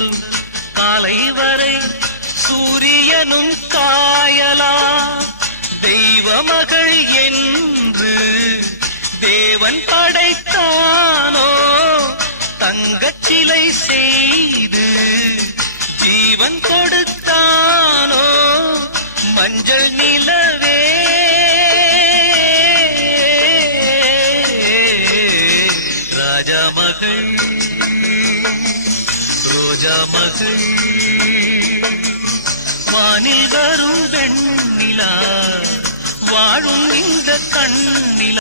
முதல் காலை வரை சூரியனும் காயலா தெய்வ மகள் என்று தேவன் படைத்தானோ தங்கச் சிலை செய்து ஜீவன் கொடுத்தானோ மஞ்சள் நிலவே ராஜா மகள் ரோஜா மகள் வானில் வரும் வெண்ணிலா வாழும் இந்த கண்ணிலா